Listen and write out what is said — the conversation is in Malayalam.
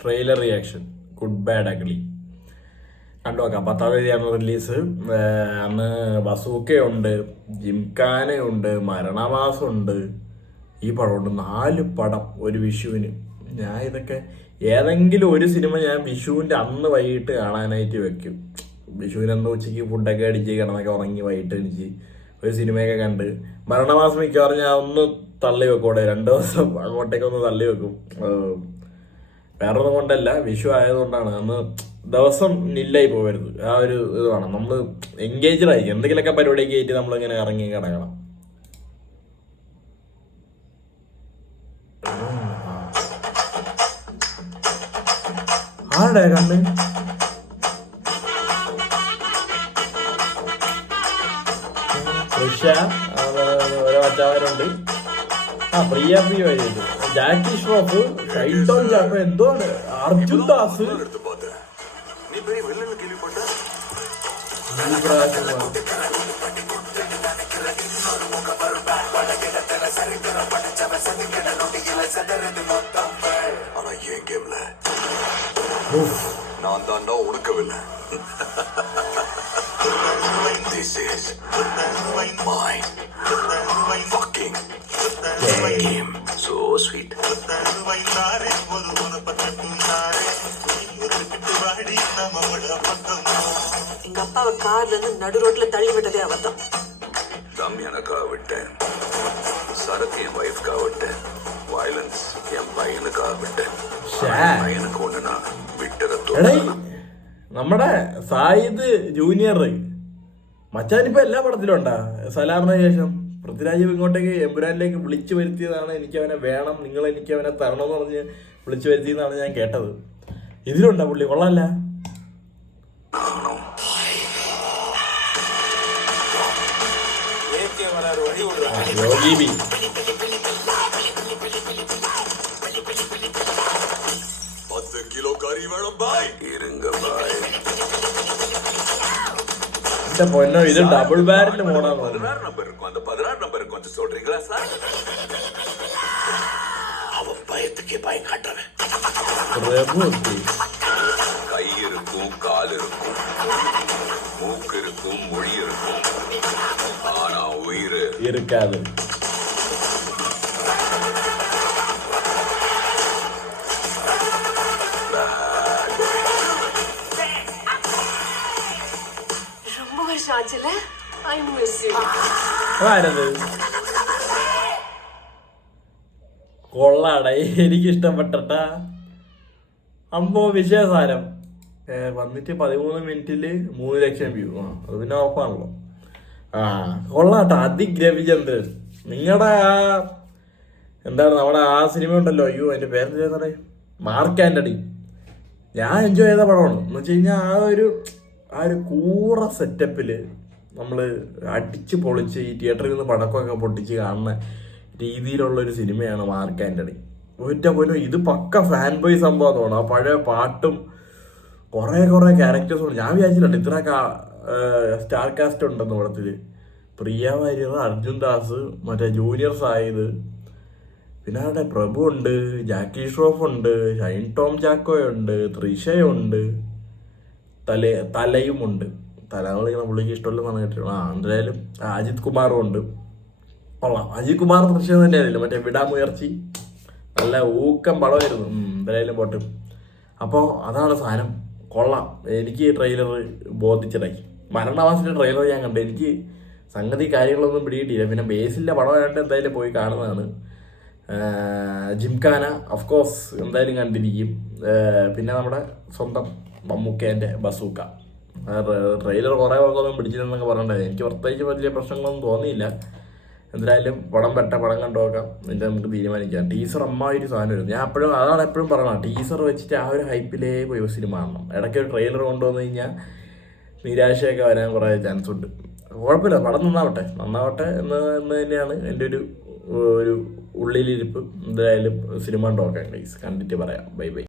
Trailer reaction good bad ugly കണ്ടു നോക്കാം. 10-ാം തീയതിയാണ് റിലീസ്. അന്ന് ബസൂക്കയുണ്ട്, ജിംഖാനയുണ്ട്, മരണമാസമുണ്ട്, ഈ പടമുണ്ട്. 4 പടം ഒരു വിഷുവിന്. ഞാൻ ഇതൊക്കെ ഏതെങ്കിലും ഒരു സിനിമ ഞാൻ വിഷുവിൻ്റെ അന്ന് വൈകിട്ട് കാണാനായിട്ട് വെക്കും. വിഷുവിനന്ന് ഉച്ചയ്ക്ക് ഫുഡൊക്കെ അടിച്ച് കിടന്നൊക്കെ ഉറങ്ങി വൈകിട്ട് എണിച്ച് ഒരു സിനിമയൊക്കെ കണ്ട് മരണമാസം മിക്കവാറും ഞാൻ ഒന്ന് തള്ളി വെക്കും. അവിടെ 2 ദിവസം അങ്ങോട്ടേക്കൊന്ന് തള്ളി വെക്കും. വേറൊന്നും കൊണ്ടല്ല, വിഷു ആയതുകൊണ്ടാണ്. അന്ന് ദിവസം നില്ലായി പോകരുത്. ആ ഒരു ഇത് വേണം. നമ്മൾ എൻഗേജ്ഡ് ആയിരിക്കും. എന്തെങ്കിലുമൊക്കെ പരിപാടിയൊക്കെ ആയിട്ട് നമ്മളിങ്ങനെ ഇറങ്ങി കിടക്കണം. ആരുടെ കണ്ണ് ഓരോ മറ്റവരുണ്ട്. പ്രിയ വഴിയുണ്ട്, ജാക്കി ഷ്രോഫ്, ഷൈൻടോം ചാക്കോ, എന്തോ അർജുൻ ദാസ്, நான் தாண்டா உடுக்கவில்லை. This is my fucking game. So sweet. எங்க அப்பாவை கார்ல இருந்து நடு ரோட்ல தள்ளி விட்டதே அவர்தான். தம் எனக்காக விட்டேன், சரக்கு என் வைஃப்காக விட்டேன், வயலன்ஸ் என் பையனுக்காக விட்டேன். பையனுக்கு ஒண்ணுனா விட்டதை നമ്മുടെ സായിദ് ജൂനിയർ മച്ചാനിപ്പോ എല്ലാ പടത്തിലും ഉണ്ടാ. സലാറിന് ശേഷം പൃഥ്വിരാജ് ഇങ്ങോട്ടേക്ക് എമ്പുരാനിലേക്ക് വിളിച്ചു വരുത്തിയതാണ്. എനിക്ക് അവനെ വേണം, നിങ്ങൾ എനിക്ക് അവനെ തരണം എന്ന് പറഞ്ഞ് വിളിച്ചു വരുത്തിയെന്നാണ് ഞാൻ കേട്ടത്. ഇതിലുണ്ടാ പുള്ളി? കൊള്ളാല്ല. യോഗി ബി പൊന്നോ, ഇത് ഡബിൾ ബാരല് മോഡാണ്. 16 நம்பர் இருக்கும். அந்த 16 நம்பர் கொஞ்சம் சொல்றீங்களா சார்? அவன் பயத்துக்கே பயம் காட்டுறவன். கை இருக்கும், கால் இருக்கும், மூக்கு இருக்கும், மொழி இருக்கும், ஆனா உயிர் இருக்காது. കൊള്ളാട, എനിക്കിഷ്ടപ്പെട്ടട്ടാ. അമ്പോ വിശേഷസാരം വന്നിട്ട് 13 മിനിറ്റില് 3 ലക്ഷം വ്യൂ. അത് പിന്നെ ഉറപ്പാണല്ലോ. കൊള്ളാട്ടാ. അതിക് രവിചന്ദ്രൻ, നിങ്ങളുടെ എന്താണ് നമ്മുടെ ആ സിനിമ ഉണ്ടല്ലോ, അയ്യോ അതിന്റെ പേരെന്താ, മാർക്ക് ആന്റണി. ഞാൻ എൻജോയ് ചെയ്ത പടമാണ്. എന്ന് വെച്ച് കഴിഞ്ഞാൽ ആ ഒരു കൂറ സെറ്റപ്പില് നമ്മൾ അടിച്ച് പൊളിച്ച് ഈ തിയേറ്ററിൽ നിന്ന് പടക്കമൊക്കെ പൊട്ടിച്ച് കാണുന്ന രീതിയിലുള്ളൊരു സിനിമയാണ് മാർക്ക് ആന്റണി. പോലും ഇത് പക്ക ഫാൻ ബോയ് സംഭവം തോന്നുന്നു. ആ പഴയ പാട്ടും കുറേ ക്യാരക്ടേഴ്സും. ഞാൻ വിചാരിച്ചില്ല ഇത്ര സ്റ്റാർ കാസ്റ്റ് ഉണ്ടെന്ന് പടത്തില്. പ്രിയ വാര്യർ, അർജുൻ ദാസ്, മറ്റേ ജൂനിയർ സായിദ്, പിന്നെ അവിടെ പ്രഭു ഉണ്ട്, ജാക്കി ഷ്രോഫ് ഉണ്ട്, ഷൈൻ ടോം ചാക്കോയുണ്ട്, തൃഷയുണ്ട്, തലയുമുണ്ട്. തലകളിങ്ങനെ പുള്ളിക്ക് ഇഷ്ടമല്ലെന്നാണ് കേട്ടിട്ടുള്ളത്. എന്തായാലും അജിത് കുമാറും ഉണ്ട്. കൊള്ളാം. അജിത് കുമാർ തൃശ്ശൂർ തന്നെയാണല്ലോ, മറ്റേ വിടാമുയർച്ചി, നല്ല ഊക്കം പടമായിരുന്നു. എന്തായാലും പോട്ട്. അപ്പോൾ അതാണ് സാധനം. കൊള്ളാം. എനിക്ക് ട്രെയിലർ ബോധിച്ചതായി. മരണവാസിൻ്റെ ട്രെയിലർ ഞാൻ കണ്ടു. എനിക്ക് സംഗതി കാര്യങ്ങളൊന്നും പിടികിട്ടിയില്ല. പിന്നെ ബേസിലെ പടമായിട്ട് എന്തായാലും പോയി കാണുന്നതാണ്. ജിംഖാന ഓഫ്കോഴ്സ് എന്തായാലും കണ്ടിരിക്കും. പിന്നെ നമ്മുടെ സ്വന്തം മമ്മൂക്കേൻ്റെ ബസൂക്ക. ട്രെയിലർ കുറേ പേർക്കൊന്നും പിടിച്ചില്ലെന്നൊക്കെ പറഞ്ഞിട്ടുണ്ടായിരുന്നു. എനിക്ക് പ്രത്യേകിച്ച് വലിയ പ്രശ്നങ്ങളൊന്നും തോന്നിയില്ല. എന്തായാലും പടം കണ്ടു നോക്കാം, എന്നിട്ട് നമുക്ക് തീരുമാനിക്കാം. ടീസർ അമ്മാതിരി സാധനം വരുന്നു. ഞാൻ അതാണ് എപ്പോഴും പറയണം, ടീസർ വെച്ചിട്ട് ആ ഒരു ഹൈപ്പിലേ പോയി സിനിമ കാണണം. ഇടയ്ക്ക് ഒരു ട്രെയിലർ കൊണ്ടുവന്നു കഴിഞ്ഞാൽ നിരാശയൊക്കെ വരാൻ കുറേ ചാൻസ് ഉണ്ട്. കുഴപ്പമില്ല, പടം നന്നാവട്ടെ എന്ന് തന്നെയാണ് എൻ്റെ ഒരു ഉള്ളിലിരിപ്പ്. എന്തായാലും സിനിമ നോക്കാം, കണ്ടിട്ട് പറയാം. ബൈ.